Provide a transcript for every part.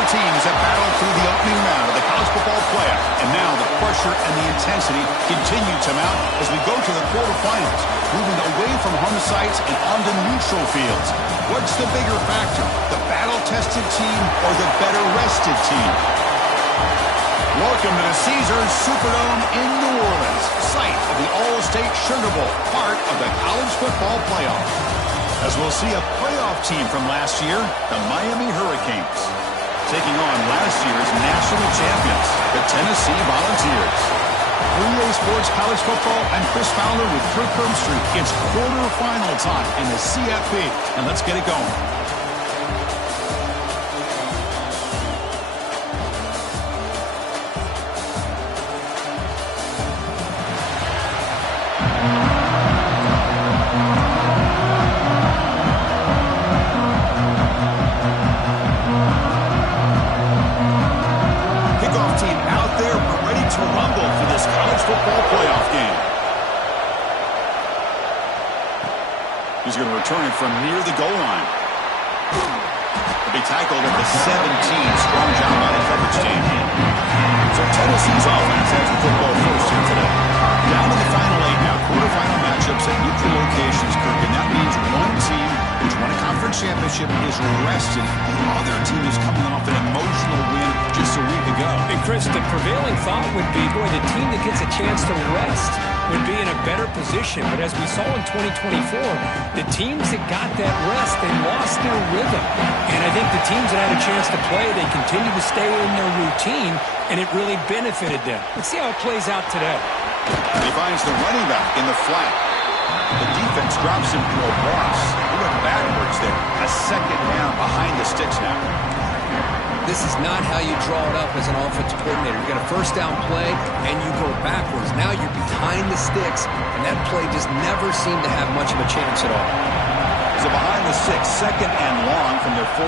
Four teams have battled through the opening round of the college football playoff, and now the pressure and the intensity continue to mount as we go to the quarterfinals, moving away from home sites and onto neutral fields. What's the bigger factor, the battle-tested team or the better-rested team? Welcome to the Caesars Superdome in New Orleans, site of the All-State Sugar Bowl, part of the college football playoff. As we'll see a playoff team from last year, the Miami Hurricanes, taking on last year's national champions, the Tennessee Volunteers. 3A Sports College Football, I'm Chris Fowler with Kirk Herbstreit. It's quarterfinal time in the CFP, and let's get it going. Return it from near the goal line. He'll be tackled at the 17. Strong job by the coverage team. So Tennessee's offense has the football first here today. Down to the final 8 now. Quarterfinal matchups at neutral locations, Kirk. And that means one team which won a conference championship is rested. The other team is coming off an emotional win just a week ago. And Chris, the prevailing thought would be, boy, the team that gets a chance to rest would be in a better position. But as we saw in 2024, the teams that got that rest, they lost their rhythm. And I think the teams that had a chance to play, they continued to stay in their routine, and it really benefited them. Let's see how it plays out today. He finds the running back in the flat. The defense drops him to a box. He went backwards there. A second down behind the sticks now. This is not how you draw it up as an offensive coordinator. You got a first down play, and you go backwards. Now you're behind the sticks, and that play just never seemed to have much of a chance at all. So behind the six, second and long from their 14.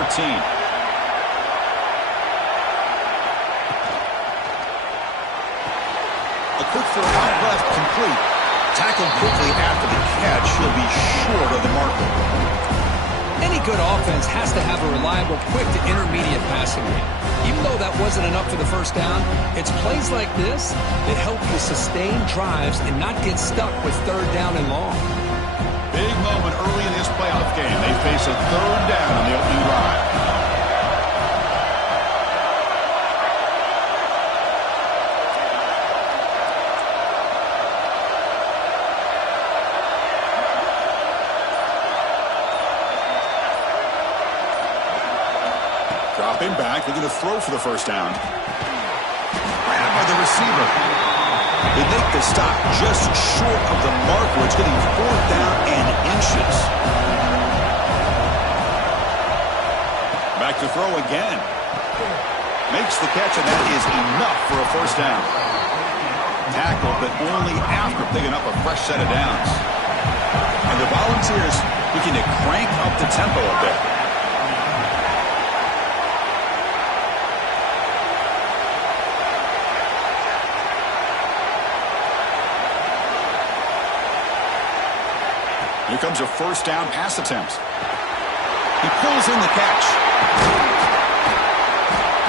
A quick throw out left, complete. Tackled quickly after the catch. He'll be short of the marker. Any good offense has to have a reliable, quick to intermediate passing game. Even though that wasn't enough for the first down, it's plays like this that help you sustain drives and not get stuck with third down and long. Big moment early in this playoff game. They face a third down on the opening drive. Dropping back, looking to throw for the first down. Grabbed by the receiver. They make the stop just short of the mark where it's getting fourth down and inches. Back to throw again. Makes the catch, and that is enough for a first down. Tackle, but only after picking up a fresh set of downs. And the Volunteers looking to crank up the tempo a bit. Here comes a first down pass attempt. He pulls in the catch.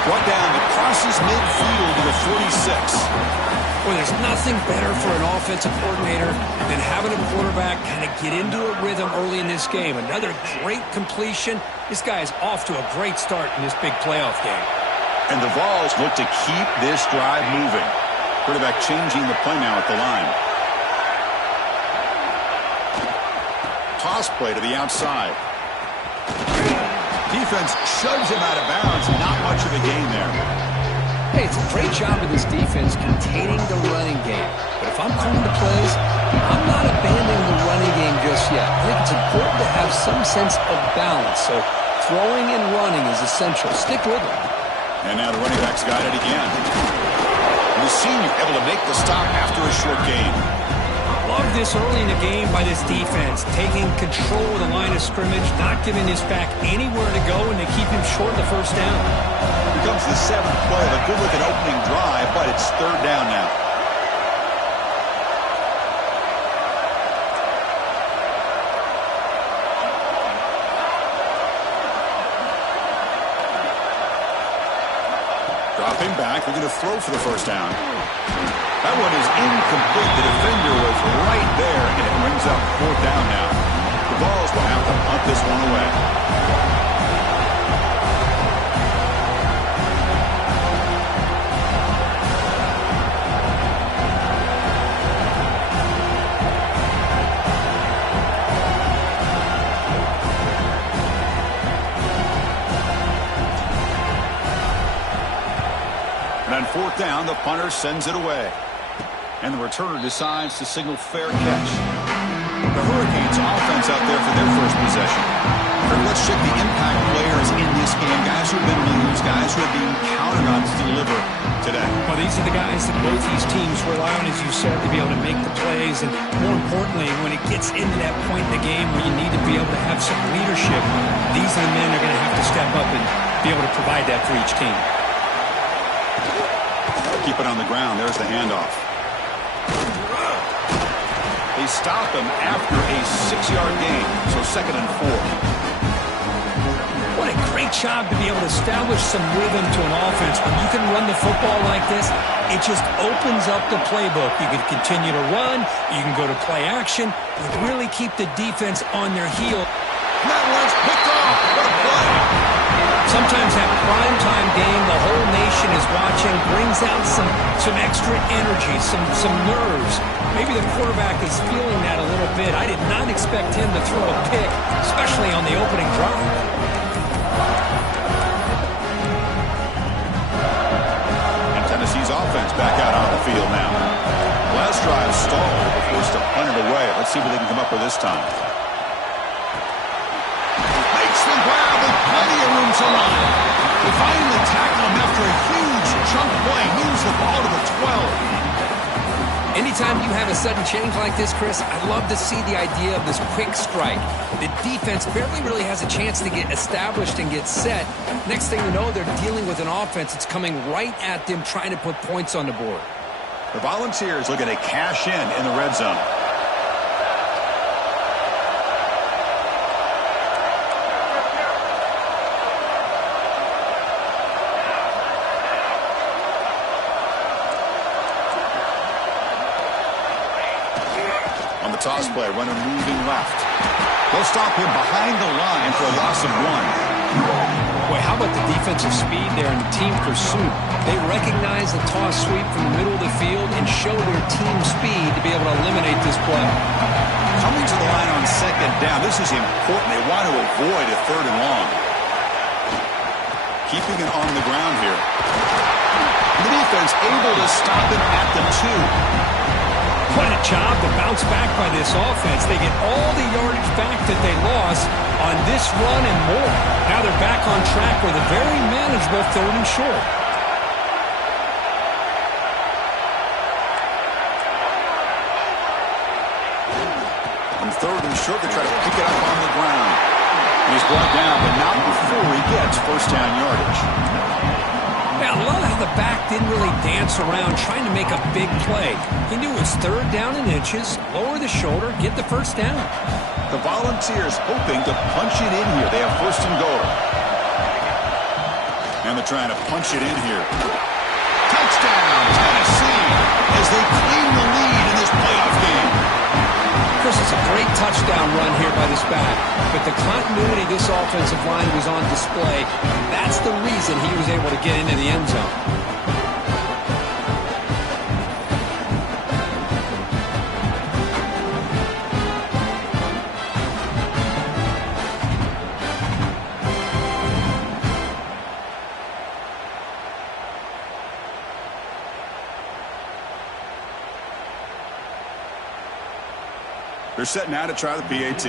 Brought down crosses midfield to the 46. Well, there's nothing better for an offensive coordinator than having a quarterback kind of get into a rhythm early in this game. Another great completion. This guy is off to a great start in this big playoff game. And the Vols look to keep this drive moving. Quarterback changing the play now at the line. Toss play to the outside. Defense shoves him out of bounds. Not much of a gain there. Hey, it's a great job of this defense containing the running game. But if I'm calling the plays, I'm not abandoning the running game just yet. I think it's important to have some sense of balance. So throwing and running is essential. Stick with it. And now the running back's got it again. And the senior able to make the stop after a short gain. Love this early in the game by this defense, taking control of the line of scrimmage, not giving this back anywhere to go, and they keep him short of the first down. Becomes the seventh play of a good-looking opening drive, but it's third down now. Dropping back, looking to throw for the first down. That one is incomplete. The defender was right there, and it brings up fourth down now. The Vols will have to punt this one away. And on fourth down, the punter sends it away. And the returner decides to signal fair catch. The Hurricanes offense out there for their first possession. Let's check the impact players in this game. Guys who have been leaders, guys who have been counted on to deliver today. Well, these are the guys that both these teams rely on, as you said, to be able to make the plays. And more importantly, when it gets into that point in the game where you need to be able to have some leadership, these are the men that are going to have to step up and be able to provide that for each team. Keep it on the ground. There's the handoff. They stop him after a 6-yard gain, so 2nd and 4. What a great job to be able to establish some rhythm to an offense. When you can run the football like this, it just opens up the playbook. You can continue to run. You can go to play action. You really keep the defense on their heel. That one's picked off. What a play. Sometimes that primetime game, the whole nation is watching, brings out some extra energy, some nerves. Maybe the quarterback is feeling that a little bit. I did not expect him to throw a pick, especially on the opening drive. And Tennessee's offense back out on the field now. Last drive stalled, but forced to punt it away. Let's see what they can come up with this time. Makes the grab with plenty of room to run. They finally tackle him after a huge chunk play. Moves the ball to the 12. Anytime you have a sudden change like this, Chris, I love to see the idea of this quick strike. The defense barely really has a chance to get established and get set. Next thing you know, they're dealing with an offense that's coming right at them, trying to put points on the board. The Volunteers looking to cash in the red zone. Toss play, runner moving left. They'll stop him behind the line for a loss of 1. Boy, how about the defensive speed there in the team pursuit? They recognize the toss sweep from the middle of the field and show their team speed to be able to eliminate this play. Coming to the line on 2nd down, this is important. They want to avoid a 3rd and long. Keeping it on the ground here. The defense able to stop it at the 2. What a job to bounce back by this offense. They get all the yardage back that they lost on this run and more. Now they're back on track with a very manageable 3rd and short. On 3rd and short, they try to pick it up on the ground. And he's brought down, but not before he gets first down yardage. Yeah, I love how the back didn't really dance around trying to make a big play. He knew it was 3rd down in inches, lower the shoulder, get the first down. The Volunteers hoping to punch it in here. They have 1st and goal. And they're trying to punch it in here. Touchdown, Tennessee, as they claim the lead in this playoff game. Chris, it's a great touchdown run here by this back, but the continuity of this offensive line was on display. That's the reason he was able to get into the end zone. They're set now to try the PAT.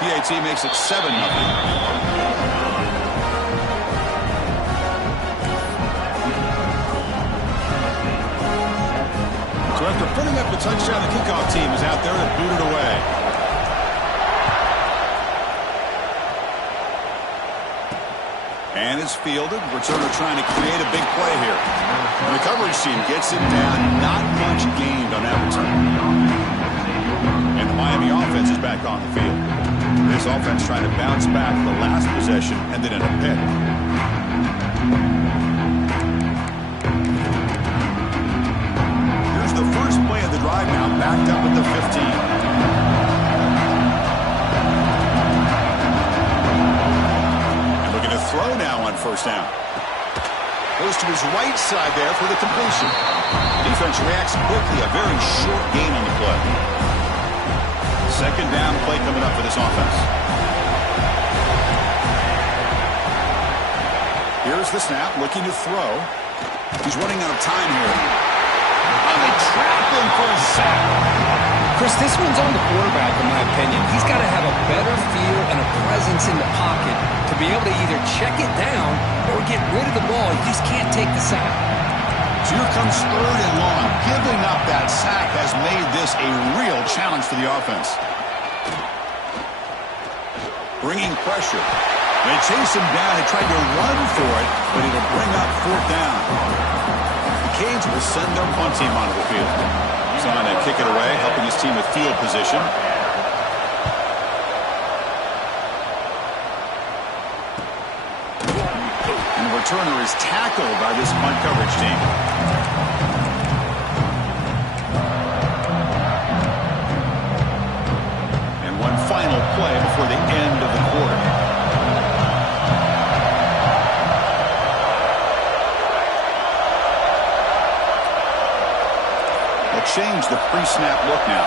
PAT makes it 7-0. So after putting up the touchdown, the kickoff team is out there to boot it away. And it's fielded. Returner trying to create a big play here. And the coverage team gets it down. Not much gained on that return. And the Miami offense is back on the field. This offense trying to bounce back the last possession, ended in a pick. Here's the first play of the drive now, backed up at the 15. Throw now on first down. Goes to his right side there for the completion. Defense reacts quickly. A very short gain on the play. Second down play coming up for this offense. Here's the snap, looking to throw. He's running out of time here. And they trap him for a sack. Chris, this one's on the quarterback, in my opinion. He's got to have a better feel and a presence in the pocket to be able to either check it down or get rid of the ball. He just can't take the sack. So here comes third and long. Giving up that sack has made this a real challenge for the offense. Bringing pressure. They chase him down and try to run for it, but it'll bring up fourth down. The Canes will send their punt team onto the field. Trying to kick it away, helping his team with field position. And the returner is tackled by this punt coverage team. And one final play before the end of the quarter. Change the pre-snap look now.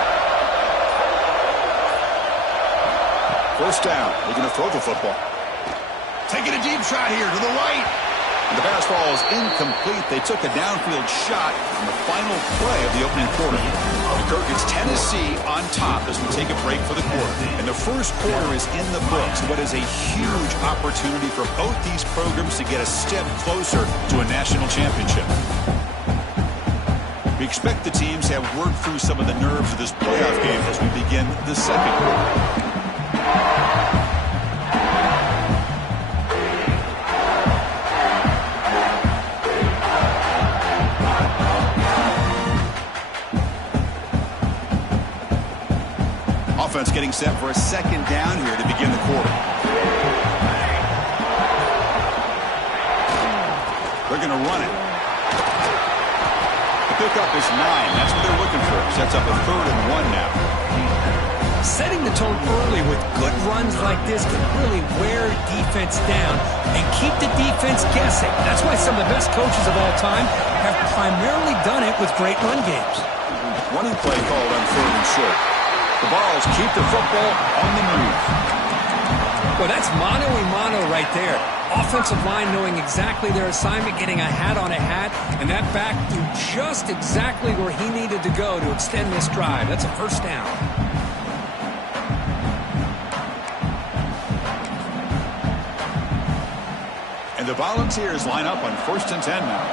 First down. Looking to throw the football. Taking a deep shot here to the right. And the pass ball is incomplete. They took a downfield shot on the final play of the opening quarter. Kirk, it's Tennessee on top as we take a break for the quarter. And the first quarter is in the books. What is a huge opportunity for both these programs to get a step closer to a national championship. We expect the teams to have worked through some of the nerves of this playoff game as we begin the second quarter. Offense getting set for a second down here to begin the quarter. They're going to run it. Pickup is 9. That's what they're looking for. Sets up a 3rd and 1 now. Setting the tone early with good runs like this can really wear defense down and keep the defense guessing. That's why some of the best coaches of all time have primarily done it with great run games. Running play called on 3rd and short. The Vols keep the football on the move. Well, that's mano-a-mano right there. Offensive line knowing exactly their assignment, getting a hat on a hat, and that back threw just exactly where he needed to go to extend this drive. That's a first down. And the Volunteers line up on 1st and 10 now.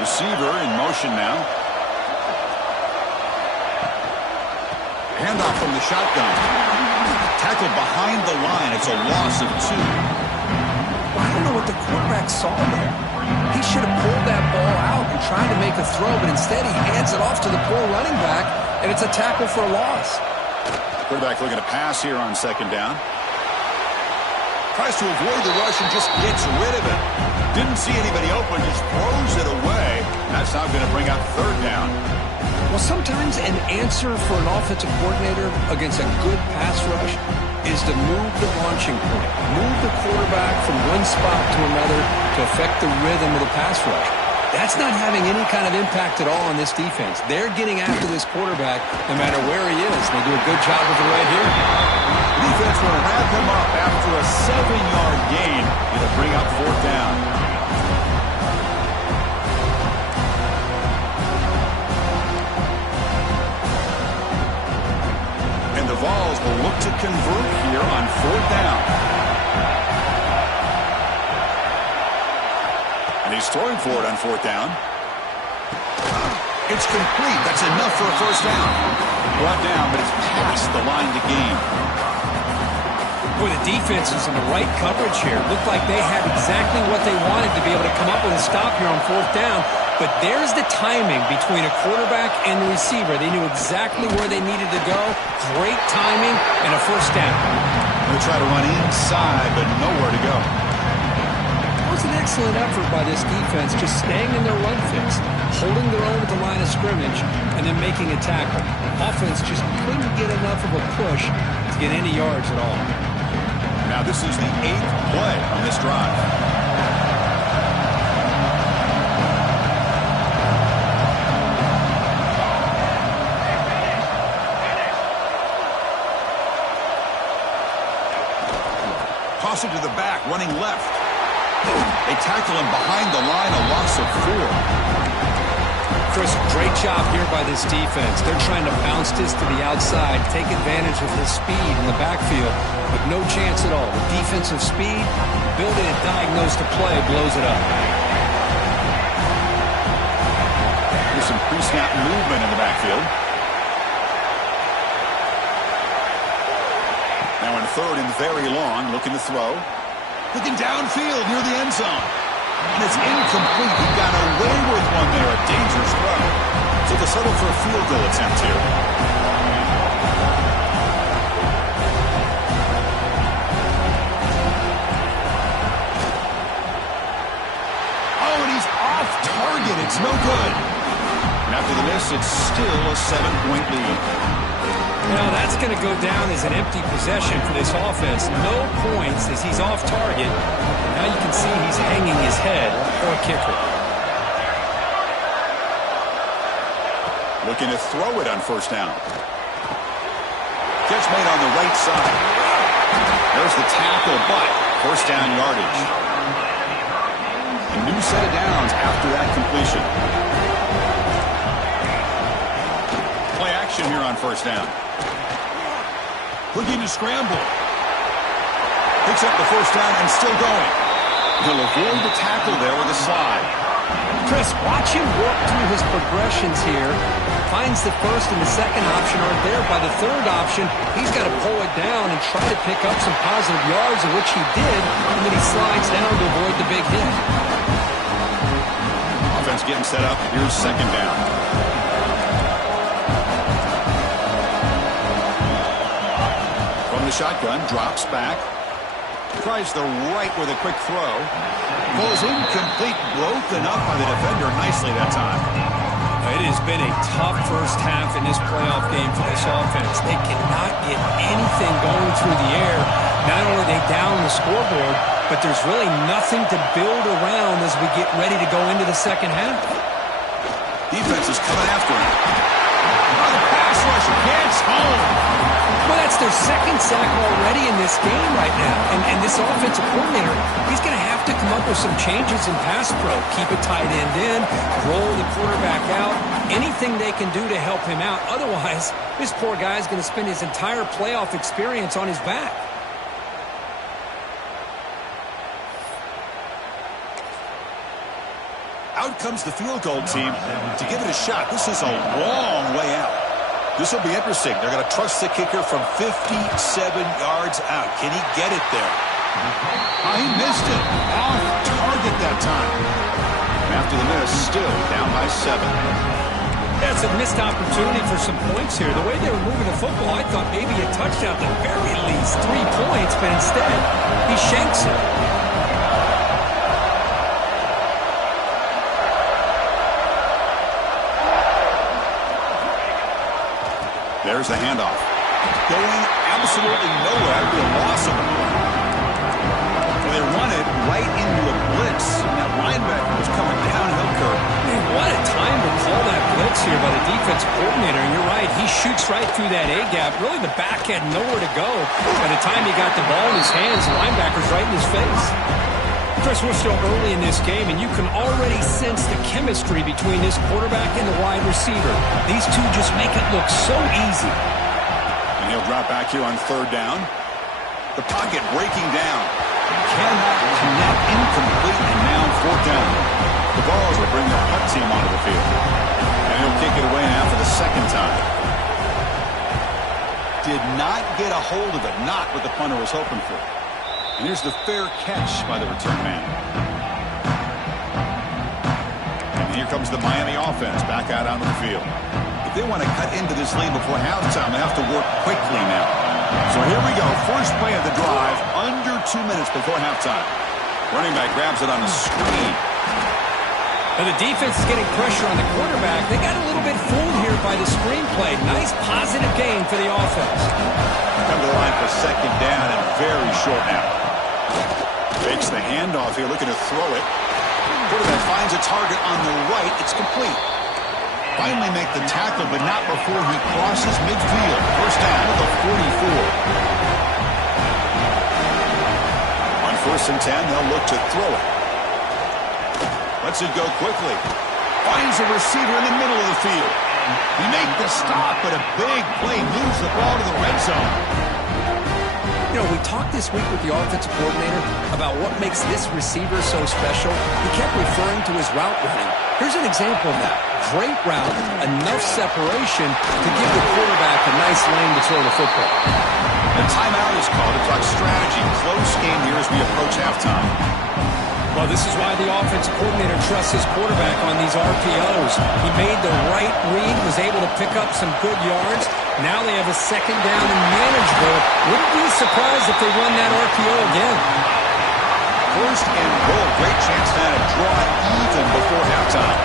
Receiver in motion now. Handoff from the shotgun. Tackled behind the line. It's a loss of 2. Well, I don't know what the quarterback saw there. He should have pulled that ball out and tried to make a throw, but instead he hands it off to the poor running back, and it's a tackle for a loss. Quarterback looking to pass here on second down. Tries to avoid the rush and just gets rid of it. Didn't see anybody open, just throws it away. That's now going to bring up third down. Well, sometimes an answer for an offensive coordinator against a good pass rush is to move the launching point, move the quarterback from one spot to another to affect the rhythm of the pass rush. That's not having any kind of impact at all on this defense. They're getting after this quarterback no matter where he is. They do a good job of it right here. Defense will wrap him up after a 7-yard gain. It'll bring up fourth down. And the Vols will look to convert here on fourth down. And he's throwing for it on fourth down. It's complete. That's enough for a first down. Brought down, but it's past the line to gain. Boy, the defense is in the right coverage here. Looked like they had exactly what they wanted to be able to come up with a stop here on fourth down. But there's the timing between a quarterback and the receiver. They knew exactly where they needed to go. Great timing and a first down. They'll try to run inside, but nowhere to go. It was an excellent effort by this defense, just staying in their run fix, holding their own at the line of scrimmage, and then making a tackle. Offense just couldn't get enough of a push to get any yards at all. Now this is the 8th play on this drive. Toss it to the back, running left. They tackle him behind the line, a loss of 4. Chris, great job here by this defense. They're trying to bounce this to the outside, take advantage of his speed in the backfield, but no chance at all. The defensive speed, ability to diagnose the play, blows it up. There's some pre-snap movement in the backfield. Now in 3rd and very long, looking to throw. Looking downfield near the end zone. And it's incomplete. He got away with one there. A dangerous throw. So they'll settle for a field goal attempt here. Oh, and he's off target. It's no good. And after the miss, it's still a 7-point lead. Now that's going to go down as an empty possession for this offense. No points as he's off target. Now you can see he's hanging his head for a kicker. Looking to throw it on first down. Catch made on the right side. There's the tackle, but first down yardage. A new set of downs after that completion. Play action here on first down. Looking to scramble. Picks up the first down and still going. He'll avoid the tackle there with a slide. Chris, watch him work through his progressions here. Finds the first and the second option aren't there. By the third option, he's got to pull it down and try to pick up some positive yards, of which he did, and then he slides down to avoid the big hit. Offense getting set up. Here's second down. The shotgun drops back, tries the right with a quick throw, goes incomplete, broken up by the defender nicely that time. It has been a tough first half in this playoff game for this offense. They cannot get anything going through the air. Not only are they down the scoreboard, but there's really nothing to build around as we get ready to go into the second half. Defense is coming after him. Oh, the pass rush gets home. Well, that's their second sack already in this game right now. And this offensive coordinator, he's going to have to come up with some changes in pass pro. Keep a tight end in, roll the quarterback out, anything they can do to help him out. Otherwise, this poor guy is going to spend his entire playoff experience on his back. Out comes the field goal team to give it a shot. This is a long way out. This will be interesting. They're going to trust the kicker from 57 yards out. Can he get it there? Oh, he missed it. Off target that time. And after the miss, still down by 7. That's a missed opportunity for some points here. The way they were moving the football, I thought maybe a touchdown, at the very least 3 points, but instead, he shanks it. There's the handoff. Going absolutely nowhere. That would be a loss of a play. Well, they run it right into a blitz. And that linebacker was coming downhill curve. Man, what a time to call that blitz here by the defense coordinator. And you're right, he shoots right through that A-gap. Really, the back had nowhere to go. By the time he got the ball in his hands, the linebacker's right in his face. Chris, we're still early in this game, and you can already sense the chemistry between this quarterback and the wide receiver. These two just make it look so easy. And he'll drop back here on third down. The pocket breaking down. Cannot connect, incomplete, and now fourth down. The Vols will bring the punt team onto the field. And he'll kick it away now for the second time. Did not get a hold of it, not what the punter was hoping for. And here's the fair catch by the return man. And here comes the Miami offense back out onto the field. If they want to cut into this lead before halftime, they have to work quickly now. So here we go. First play of the drive, under 2 minutes before halftime. Running back grabs it on the screen. Now the defense is getting pressure on the quarterback. They got a little bit fooled here by the screenplay. Nice positive gain for the offense. Come to the line for second down and very short now. Fakes the handoff here, looking to throw it. Quarterback finds a target on the right. It's complete. Finally make the tackle, but not before he crosses midfield. First down at the 44. On 1st and 10, they'll look to throw it. Lets it go quickly. Finds a receiver in the middle of the field. He makes the stop, but a big play moves the ball to the red zone. You know, we talked this week with the offensive coordinator about what makes this receiver so special. He kept referring to his route running. Here's an example of that. Great route, enough separation to give the quarterback a nice lane to throw the football. The timeout is called to talk strategy. Close game here as we approach halftime. Well, this is why the offensive coordinator trusts his quarterback on these RPOs. He made the right read, was able to pick up some good yards. Now they have a second down and manageable. Wouldn't be surprised if they run that RPO again. First and goal. Great chance now to draw it even before halftime.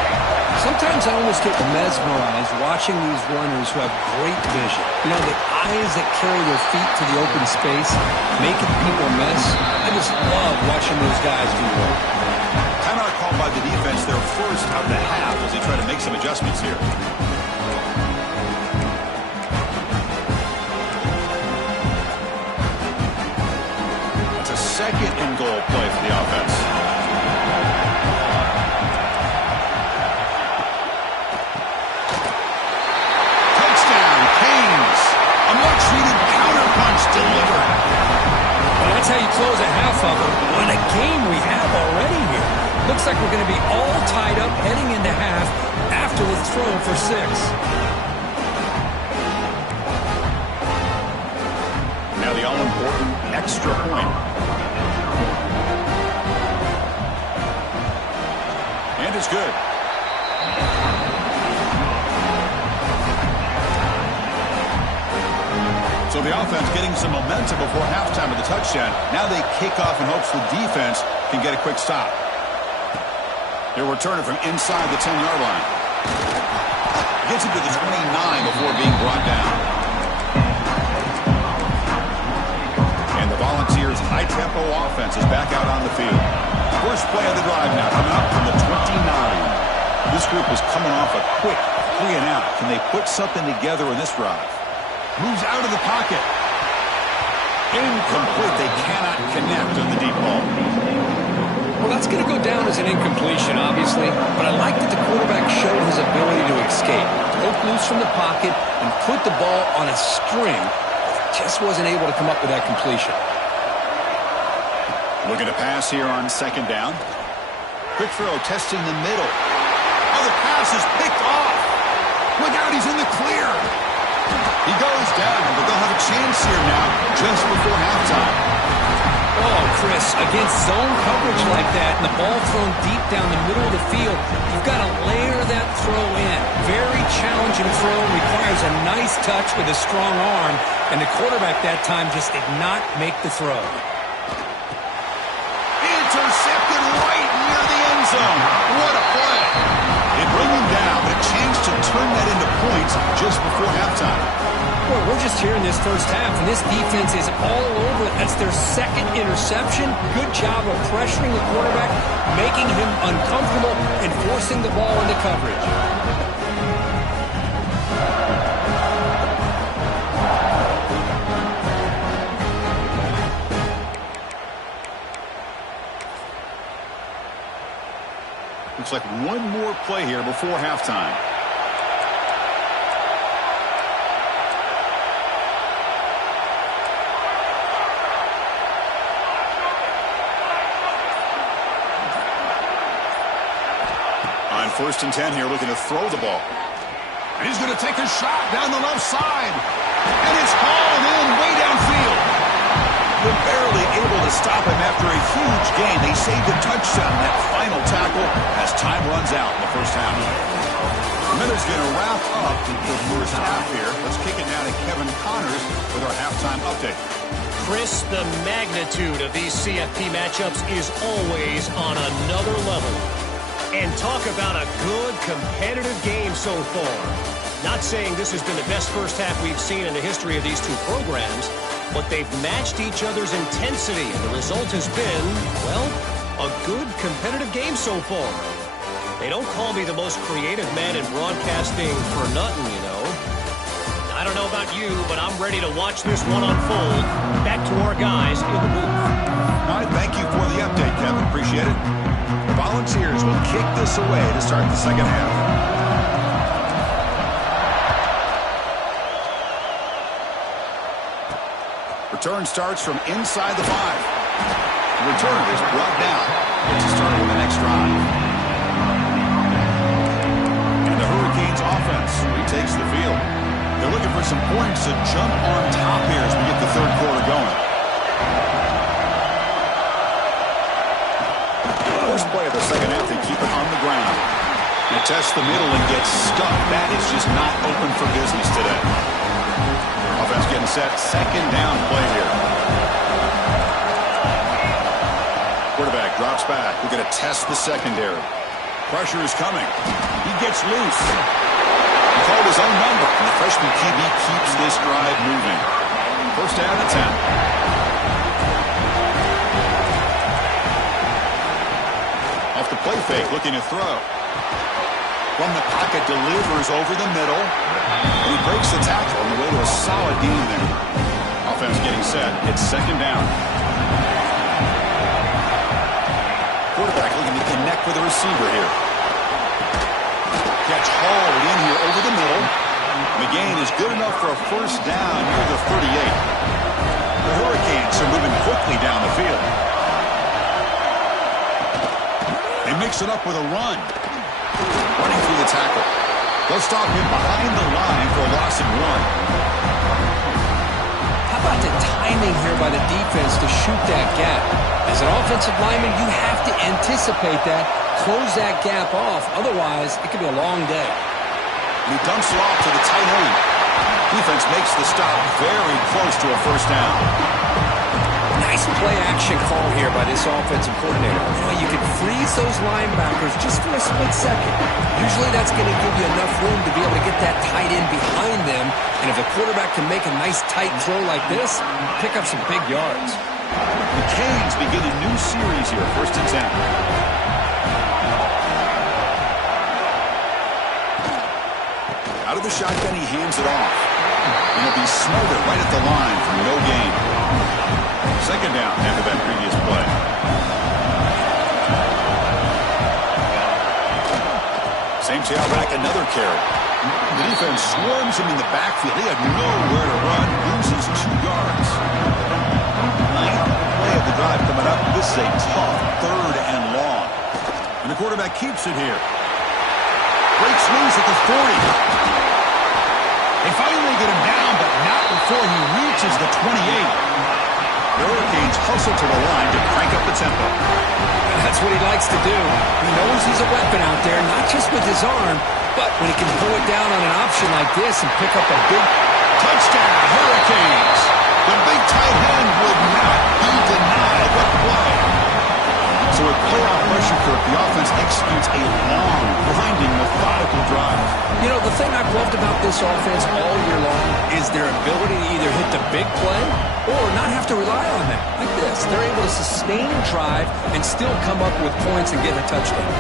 Sometimes I almost get mesmerized watching these runners who have great vision. You know, the eyes that carry their feet to the open space, making people miss. I just love watching those guys do work. Timeout called by the defense, their first of the half as they try to make some adjustments here. It's a second and goal play for the offense. Delivered. Well, that's how you close a half of it. What a game we have already here. Looks like we're going to be all tied up heading into half after this throw for 6. Now the all-important extra point. And it's good. So the offense getting some momentum before halftime of the touchdown. Now they kick off in hopes the defense can get a quick stop. They're returning from inside the 10-yard line. Gets it to the 29 before being brought down. And the Volunteers' high-tempo offense is back out on the field. First play of the drive now coming up from the 29. This group is coming off a quick 3-and-out. Can they put something together in this drive? Moves out of the pocket. Incomplete. They cannot connect on the deep ball. Well, that's going to go down as an incompletion, obviously, but I like that the quarterback showed his ability to escape, broke loose from the pocket, and put the ball on a string. Just wasn't able to come up with that completion. Looking to pass here on second down. Quick throw, testing the middle. Oh, the pass is picked off. Look out, he's in the clear. He goes down, but they'll have a chance here now just before halftime. Oh, Chris, against zone coverage like that and the ball thrown deep down the middle of the field, you've got to layer that throw in. Very challenging throw, requires a nice touch with a strong arm, and the quarterback that time just did not make the throw. Intercepted right near the end zone. What a play. They bring him down, but a chance to turn that into points just before halftime. Well, we're just here in this first half, and this defense is all over it. That's their second interception. Good job of pressuring the quarterback, making him uncomfortable, and forcing the ball into coverage. Looks like one more play here before halftime. On 1st and 10 here, looking to throw the ball. And he's going to take a shot down the left side. And it's hauled in way downfield. They're barely able to stop him after a huge gain. They saved a touchdown in that final tackle as time runs out in the first half. The Minutes going to wrap up the first half here. Let's kick it down to Kevin Connors with our halftime update. Chris, the magnitude of these CFP matchups is always on another level. And talk about a good competitive game so far. Not saying this has been the best first half we've seen in the history of these two programs, but they've matched each other's intensity, and the result has been, well, a good competitive game so far. They don't call me the most creative man in broadcasting for nothing, you know. I don't know about you, but I'm ready to watch this one unfold. Back to our guys in the booth. All right, thank you for the update, Kevin. Appreciate it. The Volunteers will kick this away to start the second half. Return starts from inside the 5. The return is brought down to start with the next drive. And the Hurricanes offense retakes the field. They're looking for some points to jump on top here as we get the third quarter going. First play of the second half, they keep it on the ground. They test the middle and get stuck. That is just not open for business today. Offense getting set. Second down play here. Quarterback drops back. We're going to test the secondary. Pressure is coming. He gets loose. He called his own number, and the freshman QB keeps this drive moving. First down and 10. Off the play fake, looking to throw. From the pocket, delivers over the middle. And he breaks the tackle on the way to a solid gain there. Offense getting set. It's second down. Quarterback looking to connect with the receiver here. Catch hauled in here over the middle. The gain is good enough for a first down near the 38. The Hurricanes are moving quickly down the field. They mix it up with a run. Running through the tackle. They'll stop him behind the line for a loss of 1. How about the timing here by the defense to shoot that gap? As an offensive lineman, you have to anticipate that, close that gap off. Otherwise, it could be a long day. He dumps it off to the tight end. Defense makes the stop very close to a first down. Nice play-action call here by this offensive coordinator. You know, you can freeze those linebackers just for a split second. Usually that's going to give you enough room to be able to get that tight end behind them. And if a quarterback can make a nice tight throw like this, pick up some big yards. The Canes begin a new series here, first and 10. Out of the shotgun, he hands it off. And he'll be smothered right at the line for no gain. Second down after that previous play. Same tailback, another carry. The defense swarms him in the backfield. He had nowhere to run, loses 2 yards. Ninth play of the drive coming up. This is a tough third and long. And the quarterback keeps it here. Breaks loose at the 40. They finally get him down, but not before he reaches the 28. The Hurricanes hustle to the line to crank up the tempo. That's what he likes to do. He knows he's a weapon out there, not just with his arm, but when he can pull it down on an option like this and pick up a big touchdown, Hurricanes. The big tight end would not be denied. What play? So with playoff pressure, Kirk, the offense executes a long, grinding, methodical drive. You know, the thing I've loved about this offense all year long is their ability to either hit the big play or not have to rely on that. Like this. They're able to sustain a drive and still come up with points and get a touchdown.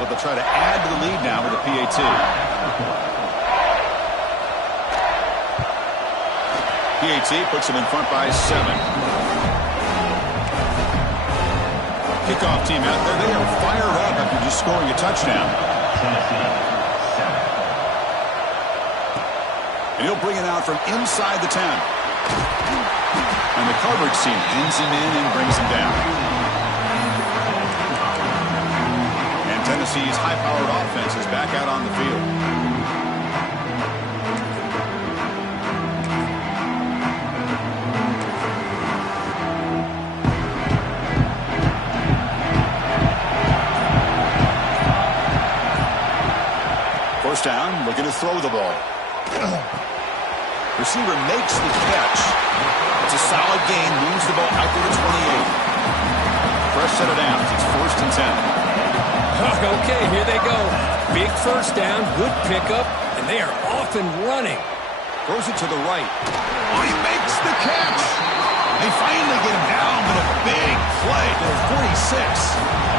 So they'll try to add to the lead now with a PAT. PAT puts them in front by 7. Kickoff team out there. They are fired up after just scoring a touchdown. And he'll bring it out from inside the 10. And the coverage team pins him in and brings him down. And Tennessee's high-powered offense is back out on the field. First down, looking to throw the ball. Receiver makes the catch. It's a solid gain, moves the ball out to the 28. Fresh set of downs. It's 1st and 10. Okay, here they go. Big first down, good pickup, and they are off and running. Throws it to the right. Oh, he makes the catch. They finally get him down, but a big play to the 46.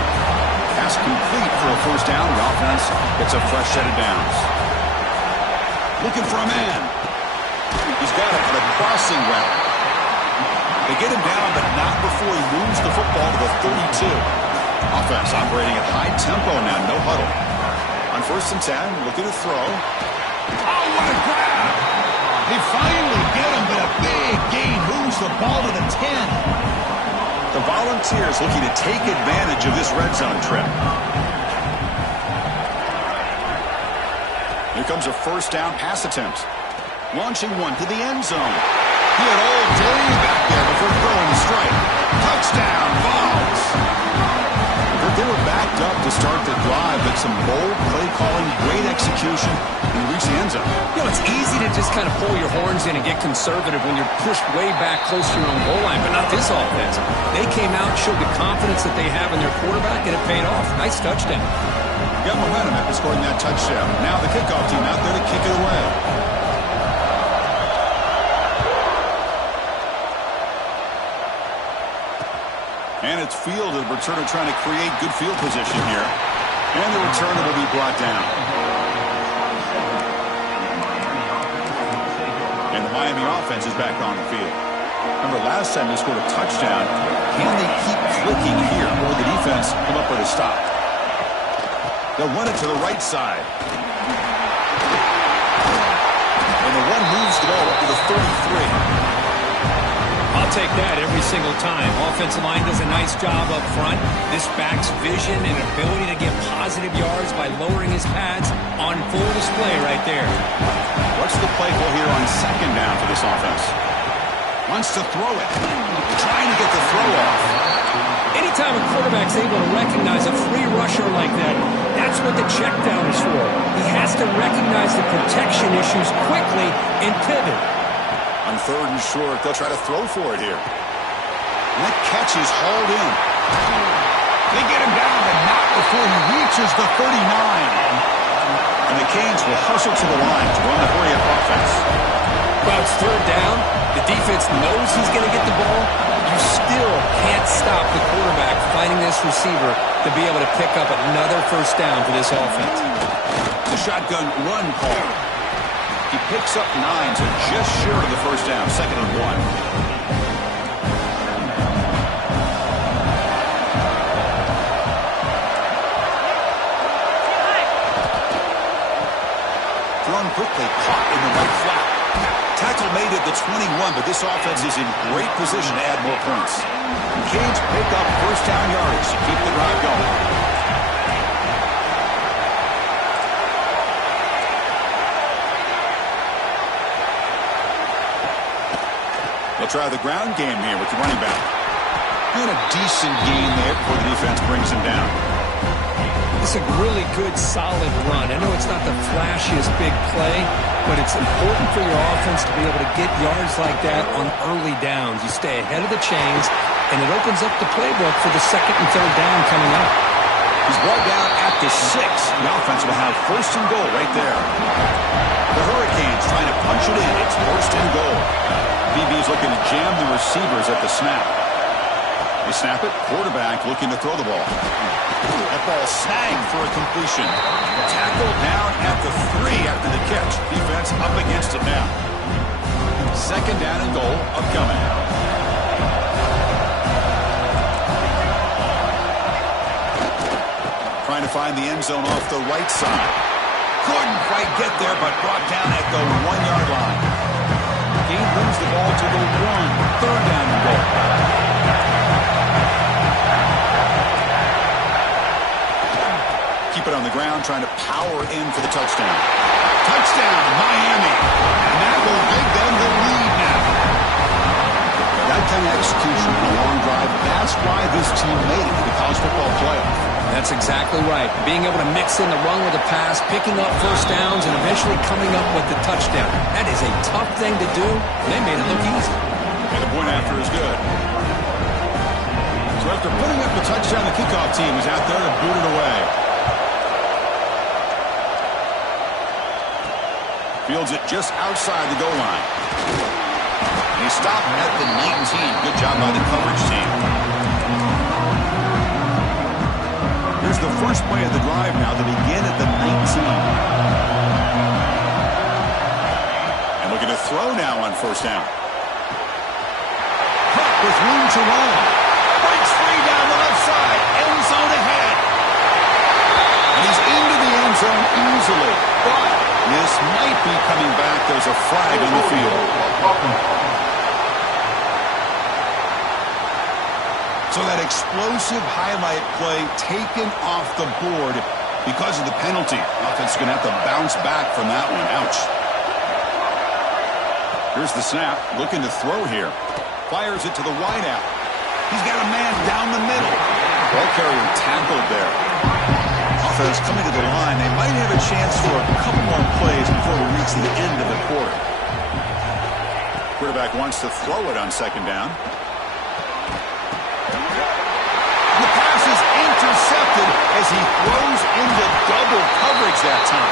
Pass complete for a first down. The offense gets a fresh set of downs. Looking for a man. He's got it on a crossing route. They get him down, but not before he moves the football to the 32. Offense operating at high tempo now, no huddle. On 1st and 10, looking to throw. Oh, what a grab! They finally get him, but a big gain moves the ball to the 10. The Volunteers looking to take advantage of this red zone trip. Here comes a first down pass attempt. Launching one to the end zone. He had all day back there before throwing the strike. Touchdown, Vols! They were backed up to start the drive, but some bold play calling, great execution, and reach the end zone. You know, it's easy to just kind of pull your horns in and get conservative when you're pushed way back close to your own goal line, but not this offense. They came out, showed the confidence that they have in their quarterback, and it paid off. Nice touchdown. Got momentum after scoring that touchdown. Now the kickoff team out there to kick it away. And it's fielded. Returner trying to create good field position here. And the returner will be brought down. And the Miami offense is back on the field. Remember, last time they scored a touchdown. Can they keep clicking here, or the defense come up with a stop? They'll run it to the right side. And the one moves the ball up to the 33. I'll take that every single time. Offensive line does a nice job up front. This back's vision and ability to get positive yards by lowering his pads on full display right there. What's the play call here on 2nd down for this offense? Wants to throw it. Trying to get the throw off. Anytime a quarterback's able to recognize a free rusher like that, that's what the check down is for. He has to recognize the protection issues quickly and pivot. On 3rd and short, they'll try to throw for it here. And that catch is hauled in. They get him down, but not before he reaches the 39. And the Canes will hustle to the line to run the hurry-up offense. Well, it's 3rd down. The defense knows he's going to get the ball. You still can't stop the quarterback finding this receiver to be able to pick up another first down for this offense. The shotgun run call. He picks up 9, so just short of the first down. 2nd and 1. Thrown quickly, caught in the right flat. Tackle made at the 21, but this offense is in great position to add more points. Canes pick up first down yardage to keep the drive going. They'll try the ground game here with the running back. And a decent gain there before the defense brings him down. It's a really good, solid run. I know it's not the flashiest big play, but it's important for your offense to be able to get yards like that on early downs. You stay ahead of the chains, and it opens up the playbook for the 2nd and 3rd down coming up. He's brought down at the 6. The offense will have 1st and goal right there. The Hurricanes trying to punch it in. It's 1st and goal. BB's looking to jam the receivers at the snap. They snap it. Quarterback looking to throw the ball. That ball snagged for a completion. Tackled down at the 3 after the catch. Defense up against it now. 2nd down and goal upcoming. Trying to find the end zone off the right side. Couldn't quite get there, but brought down at the 1-yard line. He moves the ball to the 1. 3rd down and goal. Keep it on the ground, trying to power in for the touchdown. Touchdown, Miami. And that will give them the lead now. That content execution on a long drive. That's why this team made it to the college football playoff. That's exactly right. Being able to mix in the run with the pass, picking up first downs, and eventually coming up with the touchdown. That is a tough thing to do. They made it look easy. And the point after is good. So after putting up the touchdown, the kickoff team is out there to boot it away. Fields it just outside the goal line. And he stopped at the 19. Good job by the coverage team. Here's the first play of the drive now to begin at the 19. And looking to throw now on first down. Hunt with room to run. Breaks free down the left side. End zone ahead. And he's into the end zone easily. But this might be coming back. There's a flag on the field. So that explosive highlight play taken off the board because of the penalty. Offense is going to have to bounce back from that one. Ouch. Here's the snap. Looking to throw here. Fires it to the wideout. He's got a man down the middle. Ball carrier tackled there. Offense coming to the line. They might have a chance for a couple more plays before we reach the end of the quarter. Quarterback wants to throw it on second down. The pass is intercepted as he throws into double coverage that time.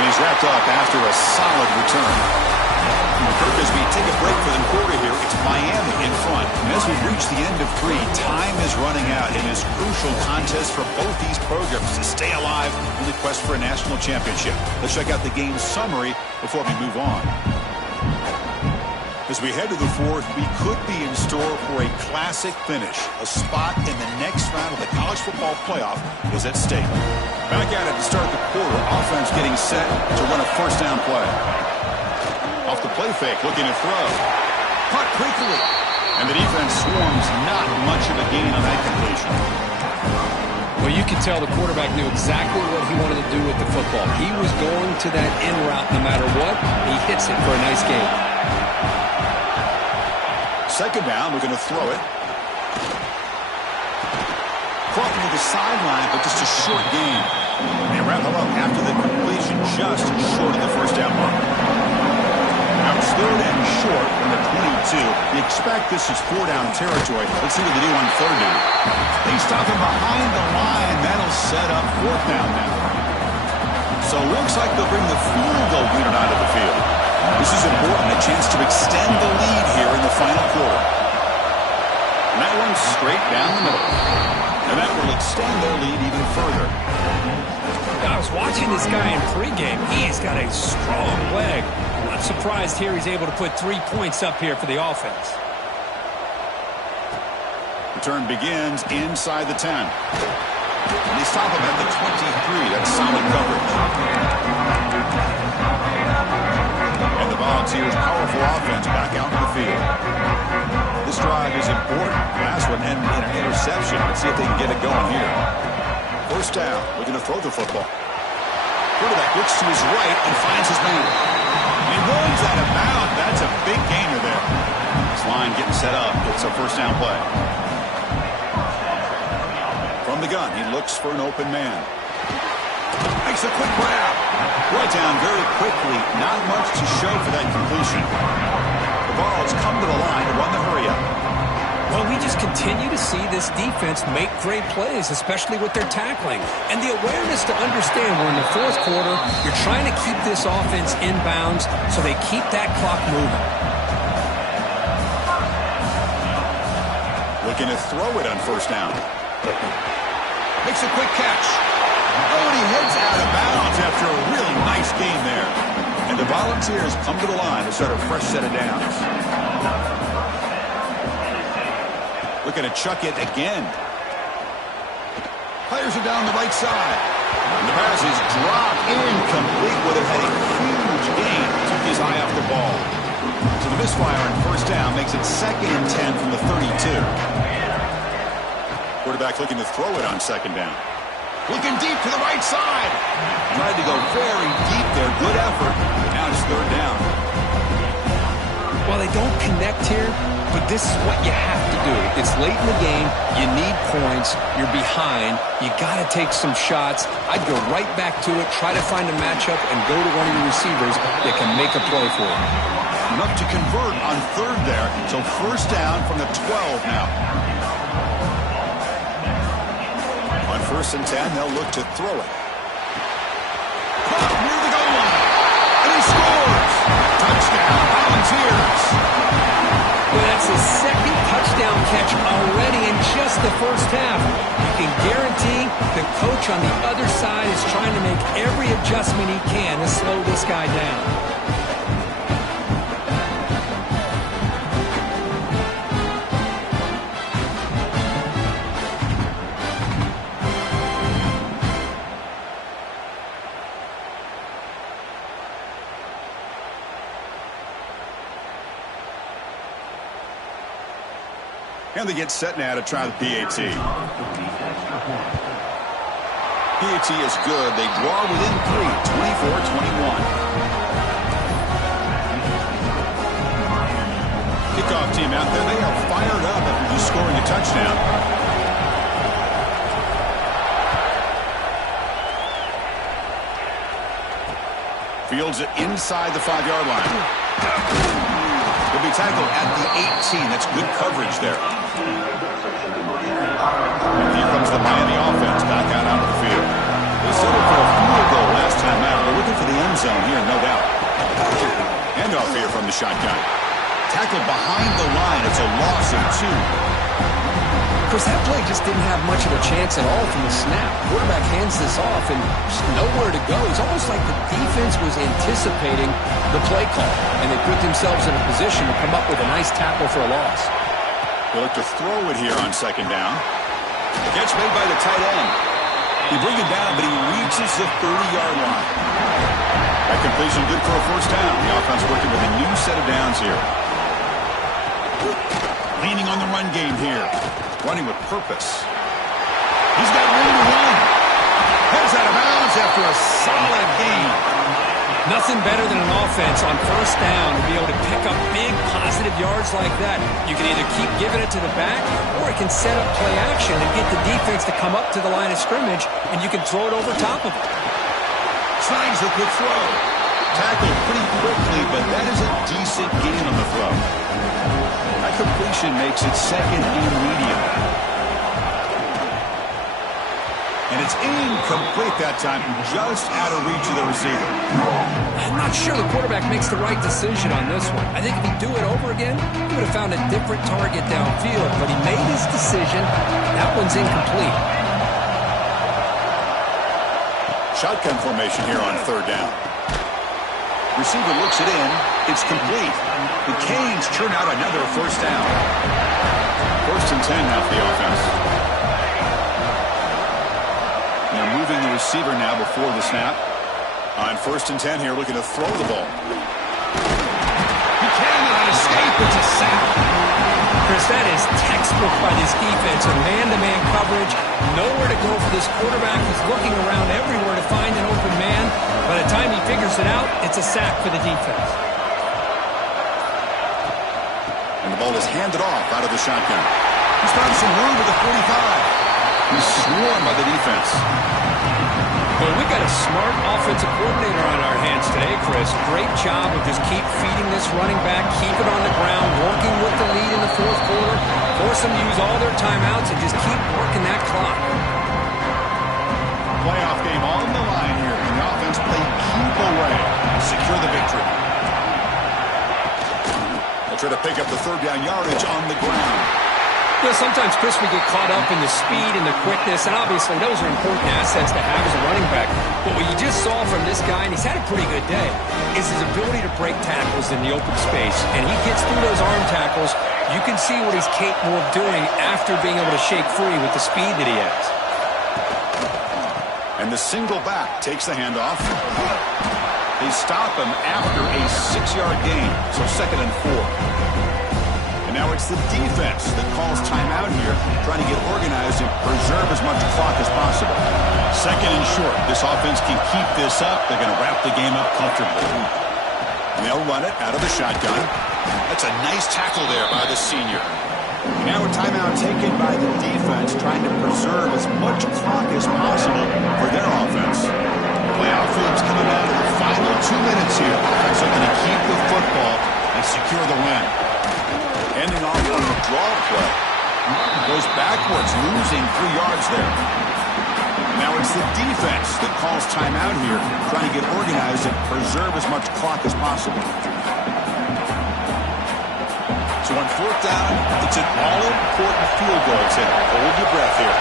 And he's wrapped up after a solid return. Kirk, as we take a break for the quarter here, it's Miami in front. And as we reach the end of 3, time is running out in this crucial contest for both these programs to stay alive in the quest for a national championship. Let's check out the game summary before we move on. As we head to the 4th, we could be in store for a classic finish. A spot in the next round of the college football playoff is at stake. Back at it to start the quarter. Offense getting set to run a first down play. Off the play fake, looking to throw. Caught quickly. And the defense swarms, not much of a gain on that completion. Well, you can tell the quarterback knew exactly what he wanted to do with the football. He was going to that in route no matter what. He hits it for a nice gain. Second down, we're going to throw it. Caught near the sideline, but just a short gain. They wrap it up after the completion, just short of the first down mark. Now it's 3rd and short from the 22. You expect this is 4-down territory. Let's see what they do on 3rd down. They stop him behind the line. That'll set up 4th down now. So it looks like they'll bring the field goal unit out of the field. This is important, a chance to extend the lead here in the final quarter. And that one's straight down the middle. And that will extend their lead even further. I was watching this guy in pregame. He's got a strong leg. I'm not surprised here he's able to put 3 points up here for the offense. Return begins inside the 10. And they stop him at the 23. That's solid coverage. And the Volunteers' powerful offense back out in the field. This drive is important. Last one ended in an interception. Let's see if they can get it going here. First down. Looking to throw the football. Quarterback looks to his right and finds his man. And goes out of bounds. That's a big gainer there. This line getting set up. It's a first down play. From the gun, he looks for an open man. Makes a quick grab. Brought down very quickly. Not much to show for that completion. The Vols come to the line to run the hurry-up. Well, we just continue to see this defense make great plays, especially with their tackling. And the awareness to understand we're in the 4th quarter, you're trying to keep this offense in bounds so they keep that clock moving. Looking to throw it on first down. Makes a quick catch. Oh, and he heads out of bounds after a really nice game there. And the Volunteers come to the line to start a fresh set of downs. Looking to chuck it again. Fires it down the right side. And the pass is dropped incomplete. Would have had a huge gain. Took his eye off the ball. So the misfire on first down makes it 2nd and 10 from the 32. Quarterback looking to throw it on second down. Looking deep to the right side. Tried to go very deep there. Good effort. Now it's 3rd down. While they don't connect here, but this is what you have to do. It's late in the game. You need points. You're behind. You got to take some shots. I'd go right back to it, try to find a matchup, and go to one of your receivers that can make a play for you. Enough to convert on third there. So first down from the 12 now. On 1st and 10, they'll look to throw it. Caught near the goal line. And he scores. Touchdown, Volunteers. Well, that's his second touchdown catch already in just the first half. You can guarantee the coach on the other side is trying to make every adjustment he can to slow this guy down. And they get set now to try the PAT. PAT is good. They draw within 3, 24-21. Kickoff team out there. They are fired up after just scoring a touchdown. Fields it inside the 5-yard line. He'll be tackled at the 18. That's good coverage there. And here comes the Miami offense back out onto the field. They settled for a field goal last time out. They're looking for the end zone here, no doubt. Handoff here from the shotgun. Tackled behind the line. It's a loss of 2. Chris, that play just didn't have much of a chance at all from the snap. Quarterback hands this off and just nowhere to go. It's almost like the defense was anticipating the play call, and they put themselves in a position to come up with a nice tackle for a loss. They look to throw it here on 2nd down. The catch made by the tight end. He brings it down, but he reaches the 30-yard line. That completion good for a 1st down. The offense working with a new set of downs here. Leaning on the run game here. Running with purpose. He's got room to run. Heads out of bounds after a solid gain. Nothing better than an offense on 1st down to be able to pick up big positive yards like that. You can either keep giving it to the back, or it can set up play action and get the defense to come up to the line of scrimmage, and you can throw it over top of it. Slides the quick throw. Tackled pretty quickly, but that is a decent gain on the throw. That completion makes it 2nd and medium. And it's incomplete that time, just out of reach of the receiver. I'm not sure the quarterback makes the right decision on this one. I think if he'd do it over again, he would have found a different target downfield, but he made his decision. That one's incomplete. Shotgun formation here on 3rd down. Receiver looks it in. It's complete. The Canes turn out another 1st down. 1st and 10 now for the offense. They're moving the receiver now before the snap. On 1st and 10 here, looking to throw the ball. He cannot escape. It's a sack. Chris, that is textbook by this defense. A man-to-man coverage. Nowhere to go for this quarterback. He's looking around everywhere to find an open man. By the time he figures it out, it's a sack for the defense. And the ball is handed off out of the shotgun. He's found some room at the 45. He's swarmed by the defense. Well, we got a smart offensive coordinator on our hands today, Chris. Great job of just keep feeding this running back, keep it on the ground, working with the lead in the 4th quarter, force them to use all their timeouts, and just keep working that clock. Playoff game on the line here. And the offense played keep away to secure the victory. They'll try to pick up the 3rd down yardage on the ground. You know, sometimes, Chris, we get caught up in the speed and the quickness, and obviously those are important assets to have as a running back. But what you just saw from this guy, and he's had a pretty good day, is his ability to break tackles in the open space. And he gets through those arm tackles. You can see what he's capable of doing after being able to shake free with the speed that he has. And the single back takes the handoff. They stop him after a 6-yard gain, so 2nd and 4. And now it's the defense that calls timeout here, trying to get organized and preserve as much clock as possible. 2nd and short. This offense can keep this up. They're going to wrap the game up comfortably. And they'll run it out of the shotgun. That's a nice tackle there by the senior. Now a timeout taken by the defense, trying to preserve as much clock as possible for their offense. Playoff hoops coming down to the final 2 minutes here. Offense looking to keep the football and secure the win. Ending off on the draw play. Goes backwards, losing 3 yards there. Now it's the defense that calls timeout here, trying to get organized and preserve as much clock as possible. So on 4th down, it's an all-important field goal attempt. Hold your breath here.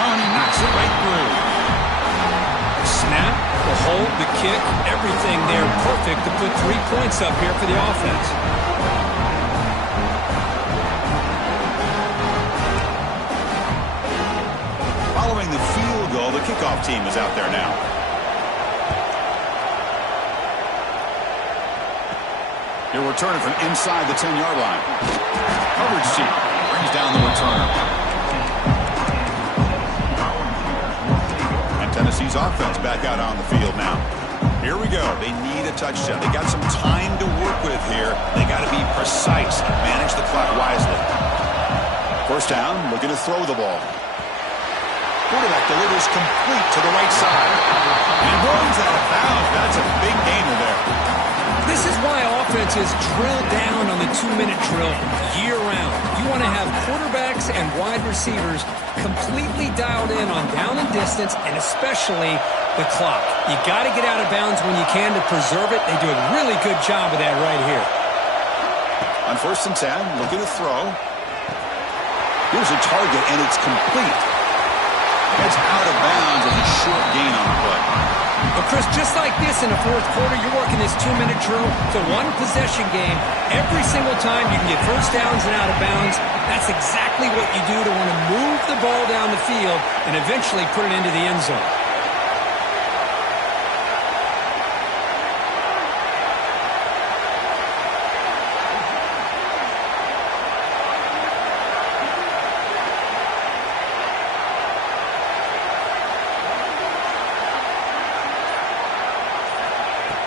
Oh, and he knocks it right through. Snap, the hold, the kick, everything there perfect to put 3 points up here for the offense. Following the field goal, the kickoff team is out there now. He'll return it from inside the 10-yard line. Coverage team brings down the return. And Tennessee's offense back out on the field now. Here we go. They need a touchdown. They got some time to work with here. They got to be precise and manage the clock wisely. 1st down, looking to throw the ball. Quarterback delivers complete to the right side. And runs out of bounds. That's a big gainer there. This is why offenses drill down on the 2-minute drill year-round. You want to have quarterbacks and wide receivers completely dialed in on down and distance, and especially the clock. You got to get out of bounds when you can to preserve it. They do a really good job of that right here. On 1st and 10, looking to throw. Here's a target, and it's complete. Gets out of bounds as a short gain on the play. But, Chris, just like this in the 4th quarter, you're working this 2-minute drill. It's a one-possession game. Every single time you can get 1st downs and out of bounds. That's exactly what you do to want to move the ball down the field and eventually put it into the end zone.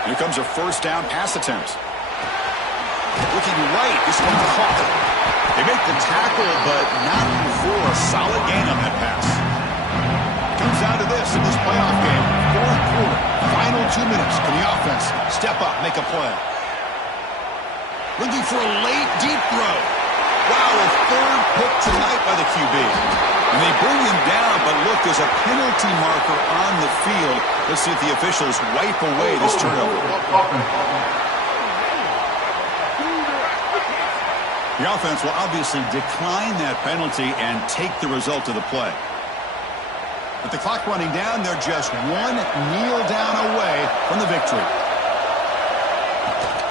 Here comes a 1st down pass attempt. Looking right, this one caught. They make the tackle, but not before a solid gain on that pass. Comes down to this in this playoff game. 4th quarter, final 2 minutes. Can the offense step up, make a play? Looking for a late, deep throw. Wow, a 3rd pick tonight by the QB. And they bring him down, but look, there's a penalty marker on the field. Let's see if the officials wipe away this turnover. The offense will obviously decline that penalty and take the result of the play. With the clock running down, they're just one kneel down away from the victory.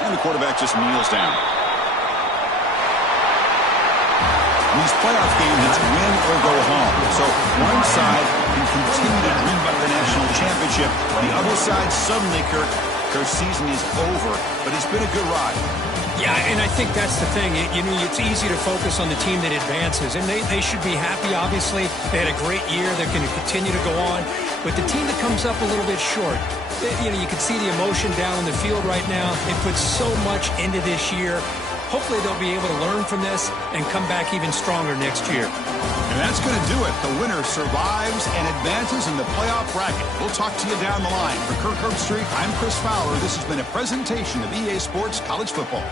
And the quarterback just kneels down. In these playoff games, it's win or go home. So one side can continue to dream about the national championship. The other side, suddenly, Kirk, their season is over. But it's been a good ride. Yeah, and I think that's the thing. You know, it's easy to focus on the team that advances, and they should be happy, obviously. They had a great year. They're going to continue to go on. But the team that comes up a little bit short, you know, you can see the emotion down on the field right now. They put so much into this year. Hopefully they'll be able to learn from this and come back even stronger next year. And that's going to do it. The winner survives and advances in the playoff bracket. We'll talk to you down the line. For Kirk Herbstreit, I'm Chris Fowler. This has been a presentation of EA Sports College Football.